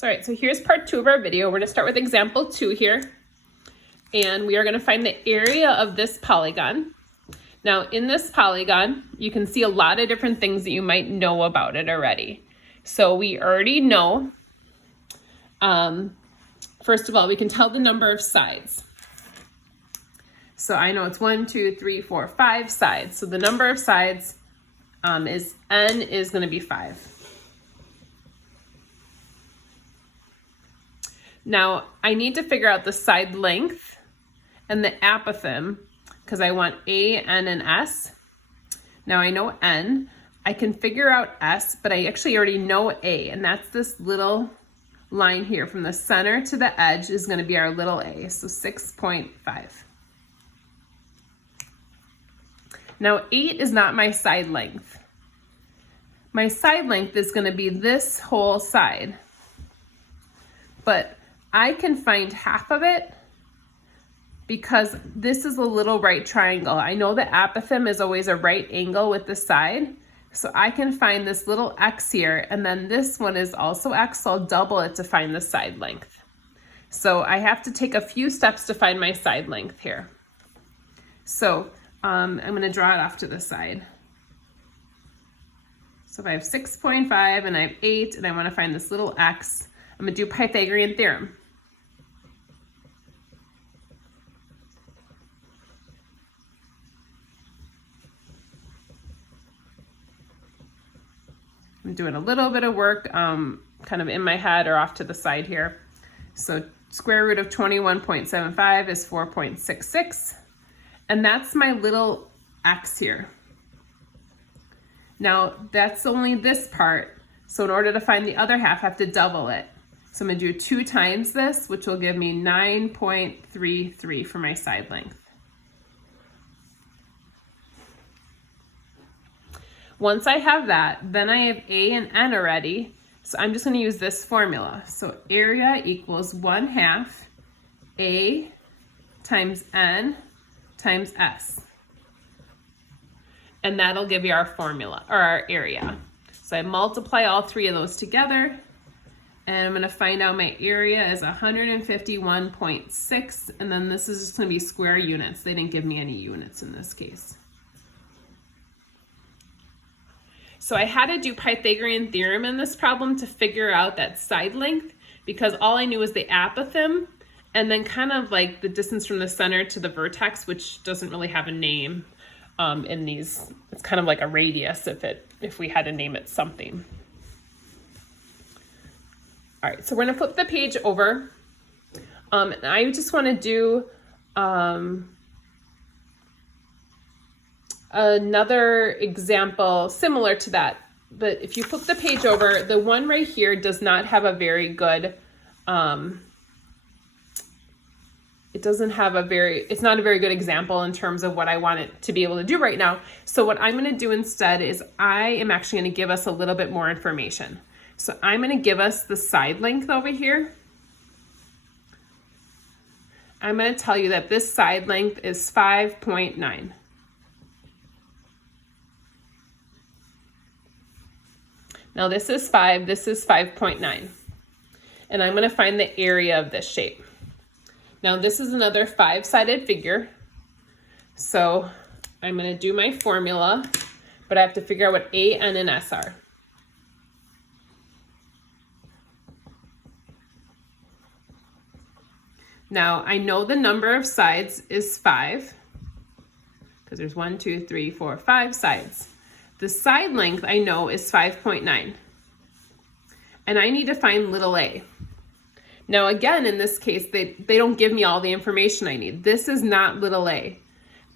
So, all right, so here's part 2 of our video. We're gonna start with example 2 here. And we are gonna find the area of this polygon. Now in this polygon, you can see a lot of different things that you might know about it already. So we already know, first of all, we can tell the number of sides. So I know it's 1, 2, 3, 4, 5 sides. So the number of sides is n is gonna be 5. Now I need to figure out the side length and the apothem because I want A, N, and S. Now I know N. I can figure out S, but I actually already know A, and that's this little line here from the center to the edge is going to be our little a, so 6.5. Now 8 is not my side length. My side length is going to be this whole side, but I can find half of it because this is a little right triangle. I know the apothem is always a right angle with the side, so I can find this little x here, and then this one is also x, so I'll double it to find the side length. So I have to take a few steps to find my side length here. So I'm going to draw it off to the side. So if I have 6.5 and I have 8 and I want to find this little x, I'm going to do Pythagorean theorem. I'm doing a little bit of work kind of in my head or off to the side here. So square root of 21.75 is 4.66. And that's my little x here. Now that's only this part. So in order to find the other half, I have to double it. So I'm gonna do 2 times this, which will give me 9.33 for my side length. Once I have that, then I have A and N already. So I'm just going to use this formula. So area equals 1/2 A times N times S. And that'll give you our formula, or our area. So I multiply all 3 of those together, and I'm going to find out my area is 151.6, and then this is just going to be square units. They didn't give me any units in this case. So I had to do Pythagorean theorem in this problem to figure out that side length because all I knew was the apothem and then kind of like the distance from the center to the vertex, which doesn't really have a name in these. It's kind of like a radius if we had to name it something. All right, so we're gonna flip the page over. And I just wanna do another example similar to that, but if you flip the page over, the one right here does not have a very good, it's not a very good example in terms of what I want it to be able to do right now. So what I'm going to do instead is I am actually going to give us a little bit more information. So I'm going to give us the side length over here. I'm going to tell you that this side length is 5.9. Now this is 5, this is 5.9. And I'm going to find the area of this shape. Now this is another 5-sided figure. So I'm going to do my formula, but I have to figure out what A, N, and S are. Now I know the number of sides is 5, because there's 1, 2, 3, 4, 5 sides. The side length I know is 5.9. And I need to find little a. Now again, in this case, they don't give me all the information I need. This is not little a.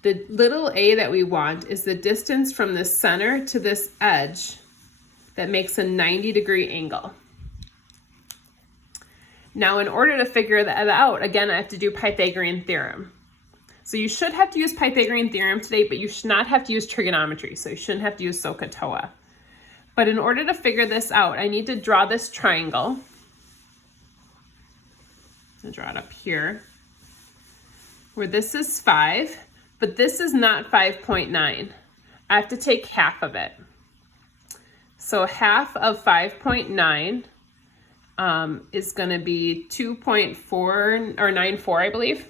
The little a that we want is the distance from the center to this edge that makes a 90-degree angle. Now in order to figure that out, again, I have to do Pythagorean theorem. So you should have to use Pythagorean theorem today, but you should not have to use trigonometry. So you shouldn't have to use SOHCAHTOA. But in order to figure this out, I need to draw this triangle. I'll draw it up here, where this is 5, but this is not 5.9. I have to take half of it. So half of 5.9 is going to be 2.4 or 94, I believe.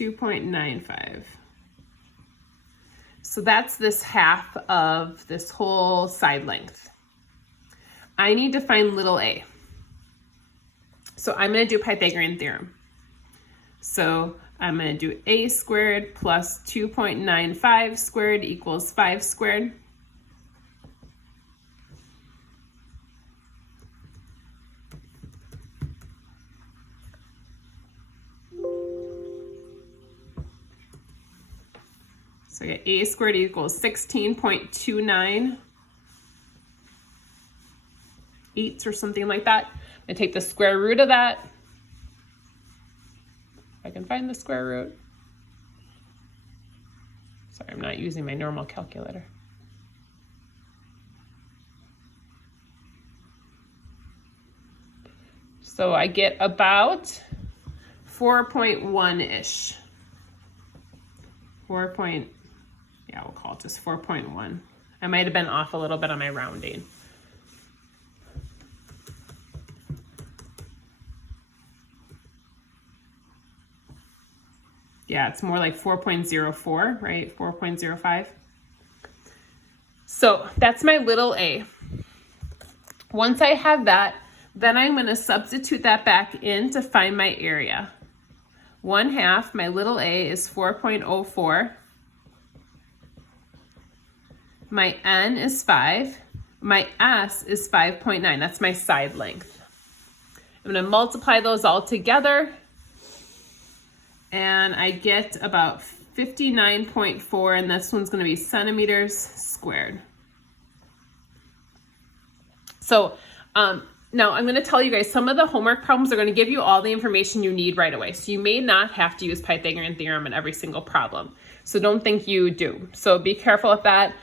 .95. So that's this half of this whole side length. I need to find little a. So I'm going to do Pythagorean theorem. So I'm going to do a squared plus 2.95 squared equals 5 squared. So I get a squared equals 16.29 eighths or something like that. I'm going to take the square root of that. If I can find the square root. Sorry, I'm not using my normal calculator. So I get about 4.1-ish. Yeah, we'll call it just 4.1. I might have been off a little bit on my rounding. Yeah, it's more like 4.04, right? 4.05. So that's my little a. Once I have that, then I'm going to substitute that back in to find my area. 1/2, my little a is 4.04. My n is 5. My s is 5.9. That's my side length. I'm going to multiply those all together, and I get about 59.4, and this one's going to be centimeters squared. So now I'm going to tell you guys, some of the homework problems are going to give you all the information you need right away. So you may not have to use Pythagorean theorem in every single problem. So don't think you do. So be careful with that.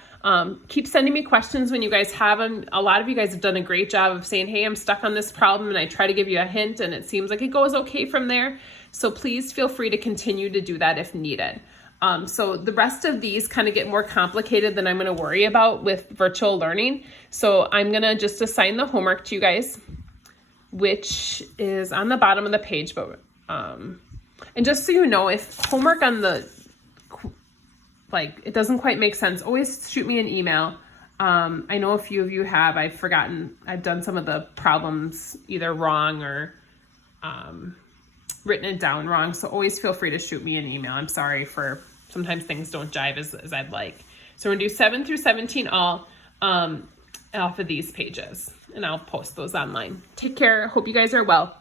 Keep sending me questions when you guys have them. A lot of you guys have done a great job of saying, hey, I'm stuck on this problem, and I try to give you a hint and it seems like it goes okay from there. So please feel free to continue to do that if needed. So the rest of these kind of get more complicated than I'm going to worry about with virtual learning. So I'm going to just assign the homework to you guys, which is on the bottom of the page. But and just so you know, if homework on the it doesn't quite make sense, always shoot me an email. I know a few of you have. I've done some of the problems either wrong or written it down wrong. So always feel free to shoot me an email. I'm sorry for sometimes things don't jive as I'd like. So we're gonna do 7 through 17 all off of these pages, and I'll post those online. Take care. Hope you guys are well.